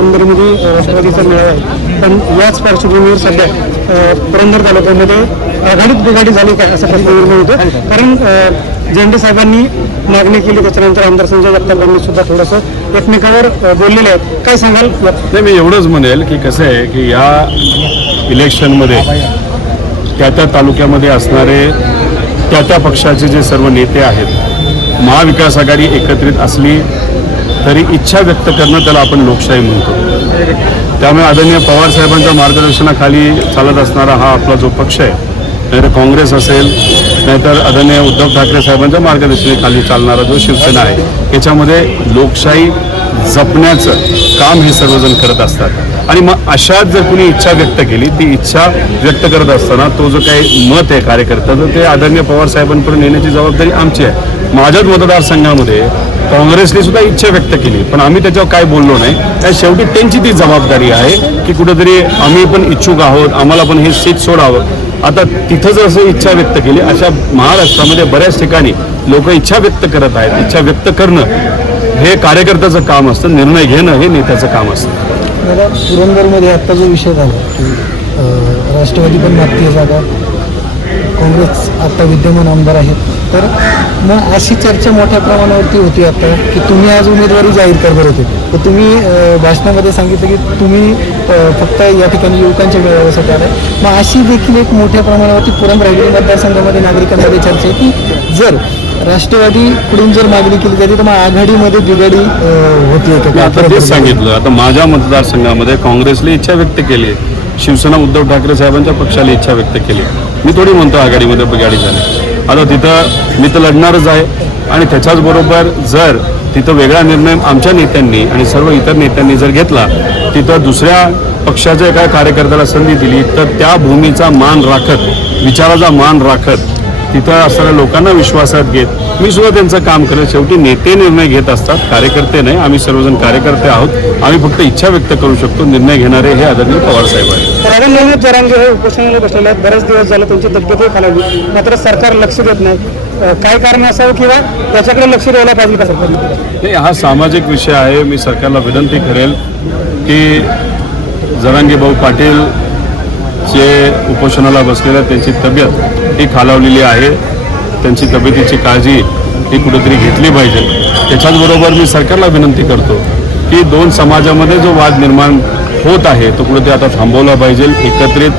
पुरंदरमध्ये राष्ट्रवादीचा मेळा आहे. पण याच पार्श्वभूमीवर सध्या पुरंदर तालुक्यामध्ये आघाडीत बिघाडी झाली काय असा प्रश्न निर्माण होतो कारण अ, झेंडे साहेबांनी मागणी केली त्याच्यानंतर आमदार संजय जगतापांनी सुद्धा थोडंसं एकमेकावर बोललेले आहेत. काय सांगाल? नाही मी एवढंच म्हणेल की कसं आहे की या इलेक्शनमध्ये त्या त्या तालुक्यामध्ये असणारे त्या त्या पक्षाचे जे सर्व नेते आहेत महाविकास आघाडी एकत्रित असली तरी इच्छा व्यक्त करणं त्याला आपण लोकशाही म्हणतो. त्यामुळे आदरणीय पवार साहेबांच्या मार्गदर्शनाखाली चालत असणारा हा आपला जो पक्ष आहे नाहीतर काँग्रेस असेल नाहीतर आदरणीय उद्धव ठाकरे साहेबांच्या मार्गदर्शनाखाली चालणारा जो शिवसेना आहे याच्यामध्ये लोकशाही जपण्याचं काम हे सर्वजण करत असतात. आणि मग अशात जर कुणी इच्छा व्यक्त केली ती इच्छा व्यक्त करत असताना तो जो काही मत आहे कार्यकर्त्याचं ते आदरणीय पवार साहेबांपर्यंत नेण्याची जबाबदारी आमची आहे. माझ्याच मतदारसंघामध्ये काँग्रेसने सुद्धा इच्छा व्यक्त केली पण आम्ही त्याच्यावर काय बोललो नाही. त्या शेवटी त्यांची ती जबाबदारी आहे की कुठेतरी आम्ही पण इच्छुक आहोत आम्हाला पण हे सीट सोडावं. आता तिथं जर असं इच्छा व्यक्त केली अशा महाराष्ट्रामध्ये बऱ्याच ठिकाणी लोक इच्छा व्यक्त करत आहेत इच्छा व्यक्त करणं हे कार्यकर्त्याचं काम असतं निर्णय घेणं हे नेत्याचं काम असतं. पुरंदरमध्ये आत्ता जो विषय झाला राष्ट्रवादी पण मागते जागा काँग्रेस आत्ता विद्यमान आमदार आहेत. तर मग अशी चर्चा मोठ्या प्रमाणावरती होती आता की तुम्ही आज उमेदवारी जाहीर करणार होते. तर तुम्ही भाषणामध्ये सांगितलं की तुम्ही फक्त या ठिकाणी युवकांच्या मेळाव्यासाठी आलाय. मग अशी देखील एक मोठ्या प्रमाणावरती पुरंदर राहिलेली मतदारसंघामध्ये नागरिकांमध्ये चर्चा आहे की जर राष्ट्रवादी कडून जर मागणी केली जाते तर मग आघाडीमध्ये बिघाडी होती आता तेच सांगितलं. आता माझ्या मतदारसंघामध्ये काँग्रेसने इच्छा व्यक्त केली. शिवसेना उद्धव ठाकरे साहेबांच्या पक्षाला इच्छा व्यक्त केली. मी थोडी म्हणतो आघाडीमध्ये बघाडी झाली. आता तिथं मी तर लढणारच आहे आणि त्याच्याचबरोबर जर तिथं वेगळा निर्णय आमच्या नेत्यांनी आणि सर्व इतर नेत्यांनी जर घेतला तिथं दुसऱ्या पक्षाच्या एका कार्यकर्त्याला संधी दिली तर त्या भूमीचा मान राखत विचाराचा मान राखत तिथं असणाऱ्या लोकांना विश्वासात घेत मी सुद्धा त्यांचं काम करेल शेवटी नेते निर्णय घेत असतात कार्यकर्ते नाही आम्ही सर्वजण कार्यकर्ते आहोत आम्ही फक्त इच्छा व्यक्त करू शकतो निर्णय घेणारे हे आदरणीय पवार साहेब आहेत. जरांगे हे उपोषणाला बसलेले आहेत बरेच दिवस झाले त्यांची तब्येतही खालावली मात्र सरकार लक्ष देत नाही. काय कारण असावं किंवा याच्याकडे लक्ष द्यायला पाहिजे का सरकारने? नाही हा सामाजिक विषय आहे मी सरकारला विनंती करेल की जरांगे भाऊ पाटील जे उपोषणाला बसलेल्या त्यांची तब्येत ही खालावलेली आहे त्यांची तब्येतीची काळजी ही कुठेतरी घेतली पाहिजे. त्याच्याचबरोबर मी सरकारला विनंती करतो की दोन समाजामध्ये जो वाद निर्माण होत आहे तो कुठेतरी आता थांबवला पाहिजे एकत्रित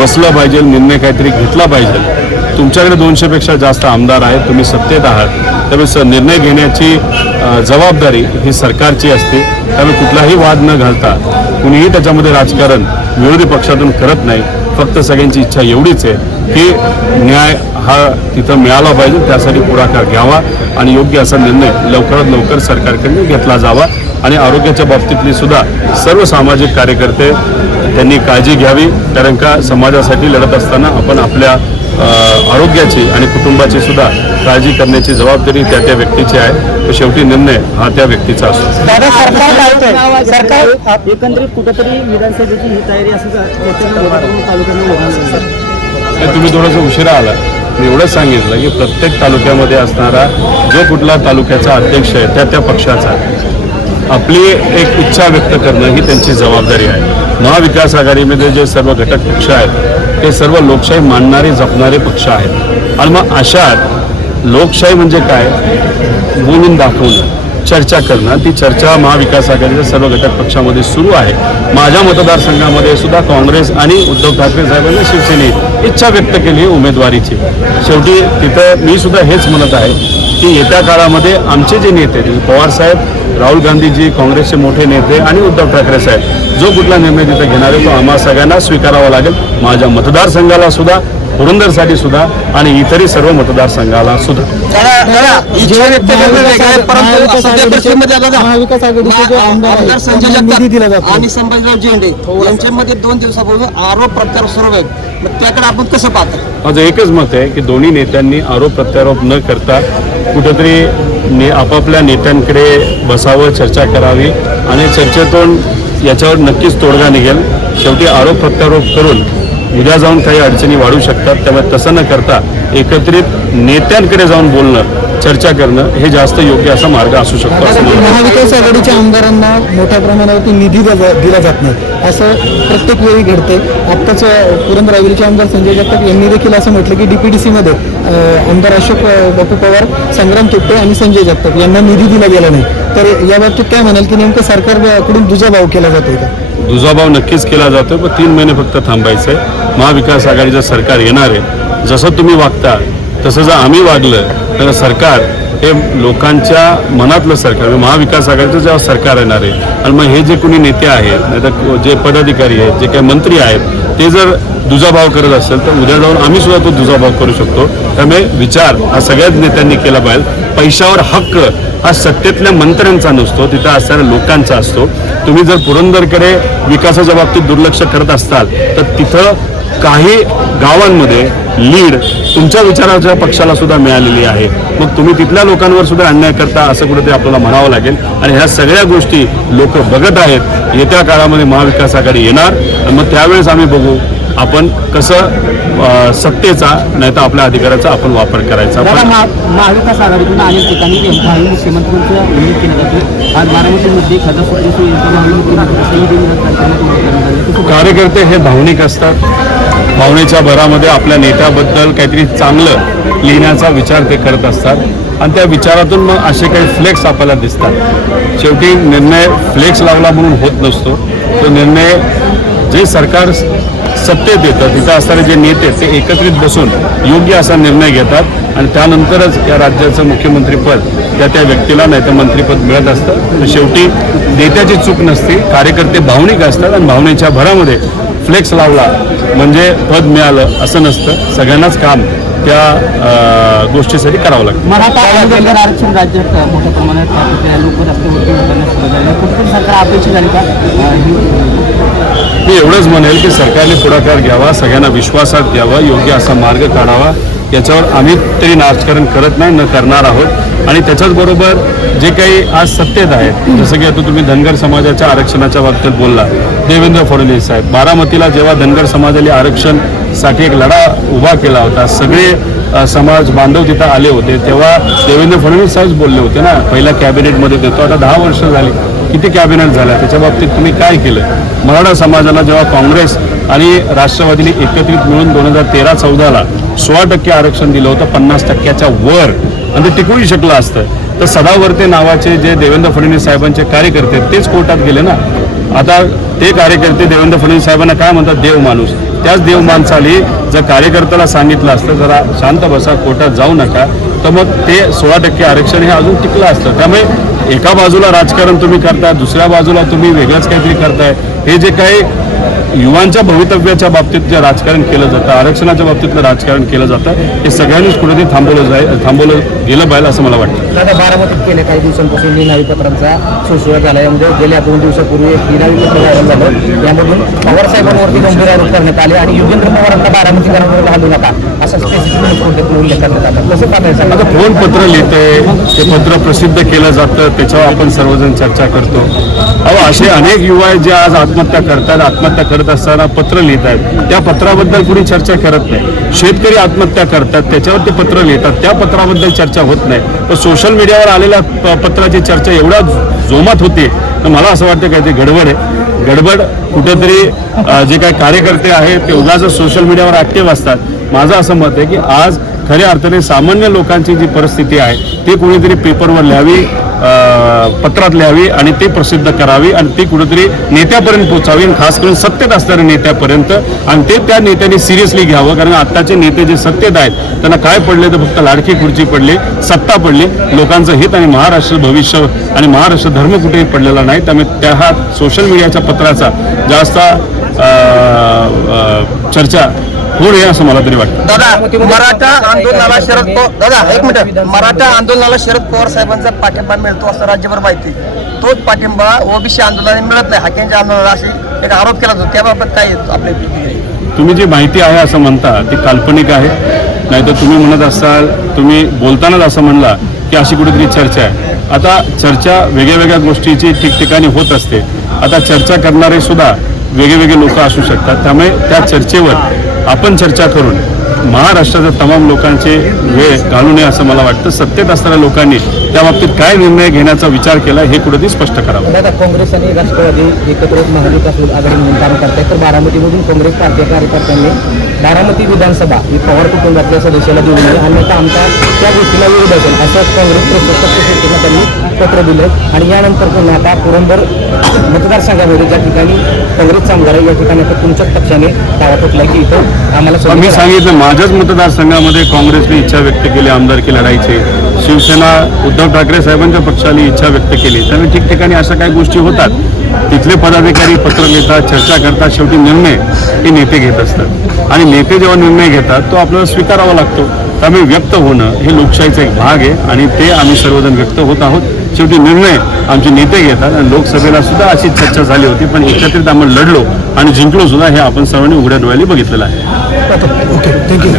बसलं पाहिजे निर्णय काहीतरी घेतला पाहिजे. तुमच्याकडे दोनशेपेक्षा जास्त आमदार आहेत तुम्ही सत्तेत आहात. त्यामुळे स निर्णय घेण्याची जबाबदारी ही सरकारची असते. त्यामुळे कुठलाही वाद न घालता कुणीही त्याच्यामध्ये राजकारण विरोधी पक्षातून करत नाही. फक्त सगळ्यांची इच्छा एवढीच आहे की न्याय हा तिथं मिळाला पाहिजे त्यासाठी पुढाकार घ्यावा आणि योग्य असा निर्णय लवकरात लवकर सरकारकडून घेतला जावा आणि आरोग्याच्या बाबतीतली सुद्धा सर्व सामाजिक कार्यकर्ते त्यांनी काळजी घ्यावी कारण का समाजासाठी लढत असताना आपण आपल्या आरोग्याची आणि कुटुंबाची सुद्धा काळजी करण्याची जबाबदारी त्या त्या व्यक्तीची आहे. तर शेवटी निर्णय हा त्या व्यक्तीचा असतो. दादा सरकार काय सरकार एकंदरीत कुठेतरी विधानसभेची ही तयारी असं तालुक्यात आणि तुम्ही थोडंसं उशिरा आला मी एवढंच सांगितलं की प्रत्येक तालुक्यामध्ये असणारा जो कुठला तालुक्याचा अध्यक्ष आहे त्या त्या पक्षाचा. आपली एक इच्छा व्यक्त करणं ही त्यांची जबाबदारी आहे. महाविकास आघाडीमध्ये जे सर्व घटक पक्ष आहेत ते सर्व लोकशाही मानणारे जपणारे पक्ष आहेत. आणि मग अशात लोकशाही म्हणजे काय? बोलून दाखवणं चर्चा करणं. ती चर्चा महाविकास आघाडीच्या सर्व घटक पक्षामध्ये सुरू आहे. माझ्या मतदारसंघामध्ये सुद्धा काँग्रेस आणि उद्धव ठाकरे साहेबांनी शिवसेने इच्छा व्यक्त केली उमेदवारीची. शेवटी तिथं मी सुद्धा हेच म्हणत आहे की येत्या काळामध्ये आमचे जे नेते पवार साहेब राहुल गांधीजी काँग्रेसचे मोठे नेते आणि उद्धव ठाकरे साहेब जो कुठला निर्णय तिथे घेणार आहे तो आम्हा सगळ्यांना स्वीकारावा लागेल. माझ्या मतदारसंघाला सुद्धा पुरंदरसाठी सुद्धा आणि इतरही सर्व मतदारसंघाला सुद्धा. महाविकास आणि संभाजीराव झेंडे यांच्यामध्ये दोन दिवसापूर्वी आरोप प्रत्यारोप सुरू आहेत मग त्याकडे आपण कसं पाहतो माझं एकच मत आहे की दोन्ही नेत्यांनी आरोप प्रत्यारोप न करता कुठंतरी ने आपापल्या नेत्यांकडे बसावं चर्चा करावी आणि चर्चेतून याच्यावर नक्कीच तोडगा निघेल. शेवटी आरोप प्रत्यारोप करून उद्या जाऊन काही अडचणी वाढू शकतात. त्यामुळे तसं न करता एकत्रित नेत्यांकडे जाऊन बोलणं चर्चा करणं हे जास्त योग्य असा मार्ग असू शकतो. महाविकास आघाडीच्या आमदारांना मोठ्या प्रमाणावरती निधी दिला दिला जात नाही. असं प्रत्येक वेळी घडते आत्ताच पुरंदर हवेलीचे आमदार संजय जगताप यांनी देखील असं म्हटलं की डीपीडीसीमध्ये आमदार अशोक बापू पवार संग्राम तुपटे आणि संजय जगताप यांना निधी दिला गेला नाही. तर या बाबतीत काय म्हणाल की नेमकं सरकारकडून दुजाभाव केला जातोय का? दुजाभाव नक्कीच केला जातो पण तीन महिने फक्त थांबायचं आहे महाविकास आघाडीचं सरकार येणार आहे. जसं तुम्ही वागता तसं जर आम्ही वागलं तर सरकार हे लोकांच्या मनातलं सरकार म्हणजे महाविकास आघाडीचं जेव्हा सरकार येणार आहे आणि मग हे जे कोणी नेते आहेत नाहीतर जे पदाधिकारी आहेत जे काही मंत्री आहेत ते जर दुजाभाव करत असेल तर उद्या जाऊन आम्ही सुद्धा तो दुजाभाव करू शकतो. त्यामुळे विचार हा सगळ्याच नेत्यांनी केला पाहिजे. पैशावर हक्क हा सत्तेतल्या मंत्र्यांचा नसतो तिथं असणाऱ्या लोकांचा असतो. तुम्ही जर पुरंदरकडे विकासाच्या बाबतीत दुर्लक्ष करत असाल तर तिथं काही गावांमध्ये लीड तुमच्या विचाराच्या पक्षाला सुद्धा मिळालेली आहे. मग तुम्ही तिथल्या लोकांवर सुद्धा अन्याय करता असं कुठेतरी आपल्याला म्हणावं लागेल. आणि ह्या सगळ्या गोष्टी लोक बघत आहेत. येत्या काळामध्ये महाविकास आघाडी येणार. आणि मग त्यावेळेस आम्ही बघू आपण कसं सत्तेचा नाही तर आपल्या अधिकाराचा आपण वापर करायचा. महाविकास आघाडीतून अनेक ठिकाणी भावी मुख्यमंत्र्यांचा उल्लेख केला जातो आज बारामतीमध्ये खासदार सुप्रिया यांचा भावी मुख्यमंत्री सही देऊन करण्यात उल्लेख करण्यात आला. कार्यकर्ते हे भावनिक असतात. भावनेच्या भरामध्ये आपल्या नेत्याबद्दल काहीतरी चांगलं लिहिण्याचा विचार ते करत असतात. आणि त्या विचारातून मग असे काही फ्लेक्स आपल्याला दिसतात. शेवटी निर्णय फ्लेक्स लावला म्हणून होत नसतो. तो निर्णय जे सरकार सत्तेत येतं तिथं असणारे जे नेते ते एकत्रित बसून योग्य असा निर्णय घेतात आणि त्यानंतरच या राज्याचं मुख्यमंत्रीपद त्या त्या व्यक्तीला नाही तर मंत्रीपद मिळत असतं. तर शेवटी नेत्याची चूक नसते कार्यकर्ते भावनिक असतात आणि भावनेच्या भरामध्ये फ्लेक्स लावला म्हणजे पद मिळालं असं नसतं. सगळ्यांनाच काम त्या गोष्टीसाठी करावं लागतं. मराठा आरक्षण राज्यात मोठ्या प्रमाणात लोक मी एवढंच म्हणेल की सरकारने पुढाकार घ्यावा सगळ्यांना विश्वासात घ्यावा योग्य असा मार्ग काढावा. याच्यावर आम्ही तरी राजकारण करत नाही न करणार आहोत. आणि त्याच्याच बरोबर जे काही आज सत्तेत आहेत जसं की आता तुम्ही धनगर समाजाच्या आरक्षणाच्या बाबतीत बोलला देवेंद्र फडणवीस साहेब. बारामतीला जेव्हा धनगर समाजाने आरक्षणसाठी एक लढा उभा केला होता सगळे समाज बांधव तिथं आले होते तेव्हा देवेंद्र फडणवीस साहेब बोलले होते ना पहिल्या कॅबिनेटमध्ये देतो आता दहा वर्ष झाली किती कॅबिनेट झाल्या त्याच्या बाबतीत तुम्ही काय केलं? मराठा समाजाला जेव्हा काँग्रेस आणि राष्ट्रवादीने एकत्रित मिळून दोन हजार तेरा चौदाला सोळा टक्के आरक्षण दिलं होतं पन्नास टक्क्याच्या वर आणि ते टिकूही शकलं असतं. तर सदावर्ते नावाचे जे देवेंद्र फडणवीस साहेबांचे कार्यकर्ते तेच कोर्टात गेले ना? आता ते कार्यकर्ते देवेंद्र फडणवीस साहेबांना काय म्हणतात देव माणूस. त्याच देव माणसाली जर कार्यकर्त्याला सांगितलं असतं जरा शांत बसा कोर्टात जाऊ नका तर मग ते सोळा टक्के आरक्षण हे अजून टिकलं असतं. त्यामुळे एका बाजूला राजकारण तुम्ही करताय दुसऱ्या बाजूला तुम्ही वेगळंच काहीतरी करताय. हे जे काही युवांच्या भवितव्याच्या बाबतीत जे राजकारण केलं जातं आरक्षणाच्या बाबतीतलं राजकारण केलं जातं हे सगळ्यांनीच कुठेतरी थांबवलं जाईल थांबवलं गेलं पाहिजे असं मला वाटतं. दादा बारामतीत गेल्या काही दिवसांपासून निनावी पत्रांचा सुळसुळा झाला यामध्ये गेल्या दोन दिवसापूर्वी एक निनावी पत्र व्हायरल झालं. यामधून पवार साहेबांवरती गंभीर आरोप करण्यात आले आणि युगेंद्र पवारांना बारामतीकरांवर घालू नका. असा स्पेसिफिक उल्लेख करण्यात आला कसं पाहायचं आता कोण पत्र लिहितंय? ते पत्र प्रसिद्ध केलं जातं. त्याच्यावर आपण सर्वजण चर्चा करतो. अहो असे अनेक युवा आहेत जे आज आत्महत्या करतात. आत्महत्या करत असताना पत्र लिहित आहेत त्या पत्राबद्दल कुणी चर्चा करत नाही. शेतकरी आत्महत्या करतात. त्याच्यावर ते पत्र लिहितात. त्या पत्राबद्दल चर्चा होत नाही. तर सोशल मीडियावर आलेल्या प- पत्राची चर्चा एवढ्या जोमात होते तर मला असं वाटतं काय ते गडबड आहे. गडबड कुठेतरी जे काही कार्यकर्ते आहेत ते उगाच सोशल मीडियावर ॲक्टिव्ह असतात. माझं असं मत आहे की आज खऱ्या अर्थाने सामान्य लोकांची जी परिस्थिती आहे ती कुणीतरी पेपरवर लिहावी पत्रात लिहावी आणि ती प्रसिद्ध करावी आणि ती कुठेतरी नेत्यापर्यंत पोचावी आणि खास करून सत्तेत असणाऱ्या नेत्यापर्यंत आणि ते त्या नेत्यांनी सिरियसली घ्यावं कारण आत्ताचे नेते जे सत्तेत आहेत त्यांना काय पडले तर फक्त लाडकी खुर्ची पडली सत्ता पडली. लोकांचं हित आणि महाराष्ट्र भविष्य आणि महाराष्ट्र धर्म कुठेही पडलेला नाही. त्यामुळे त्या हा सोशल मीडियाच्या पत्राचा जास्त चर्चा नये असं मला तरी वाटतं. दादा मराठा आंदोलनाला शरद पवार दादा एक मिनिट. मराठा आंदोलनाला शरद पवार साहेबांचा पाठिंबा मिळतो असं राज्यभर माहिती तोच पाठिंबा ओबीसी आंदोलनाने मिळत नाही. हाक्यांच्या आंदोलनाला अशी एक आरोप केला जातो. त्याबाबत काय आपले तुम्ही जी माहिती आहे असं म्हणता ती काल्पनिक आहे. नाहीतर तुम्ही म्हणत असाल तुम्ही बोलतानाच असं म्हणला की अशी कुठेतरी चर्चा आहे. आता चर्चा वेगळ्या वेगळ्या गोष्टीची ठिकठिकाणी होत असते. आता चर्चा करणारे सुद्धा वेगवेगळे लोक असू शकतात. त्यामुळे त्या चर्चेवर आपण चर्चा करून महाराष्ट्राच्या तमाम लोकांचे वेळ घालू नये असं मला वाटतं. सत्तेत असणाऱ्या लोकांनी त्या बाबतीत काय निर्णय घेण्याचा विचार केला हे कुठेतरी स्पष्ट करावं. आता काँग्रेस आणि राष्ट्रवादी एकत्र महाविकास आघाडी म्हणून काम करतायत तर बारामतीमधून काँग्रेस पार्टी कार्यकर्त्यांनी बारामती विधानसभा ही पवार कुटुंबातल्या सदस्याला देऊ नये अन्यथा आमचा त्या गोष्टीला विरोध असेल असं काँग्रेस प्रशासक त्यांनी पत्र दिलं आणि यानंतर पुन्हा आता पुरंदर मतदारसंघामध्ये ज्या ठिकाणी काँग्रेसचा आमदार आहे या ठिकाणी आता तुमच्याच पक्षाने दावा ठोकला की इथं आम्हाला मी सांगितलं माझ्याच मतदारसंघामध्ये काँग्रेसने इच्छा व्यक्त केली आमदारकी लढायची शिवसेना उद्धव ठाकरे साहेबांच्या पक्षाने इच्छा व्यक्त केली. त्यामुळे ठिकठिकाणी अशा काही गोष्टी होतात. तिथले पदाधिकारी पत्र लिहितात चर्चा करतात शेवटी निर्णय हे नेते घेत असतात. आणि नेते जेव्हा निर्णय घेतात तो आपल्याला स्वीकारावा लागतो. त्यामुळे व्यक्त होणं हे लोकशाहीचा एक भाग आहे आणि ते आम्ही सर्वजण व्यक्त होत आहोत. शेवटी निर्णय आमचे नेते घेतात आणि लोकसभेला सुद्धा अशीच चर्चा झाली होती पण एकत्रित आपण लढलो आणि जिंकलो सुद्धा हे आपण सर्वांनी उघड्या डोळ्याने बघितलेलं आहे. Okay thank you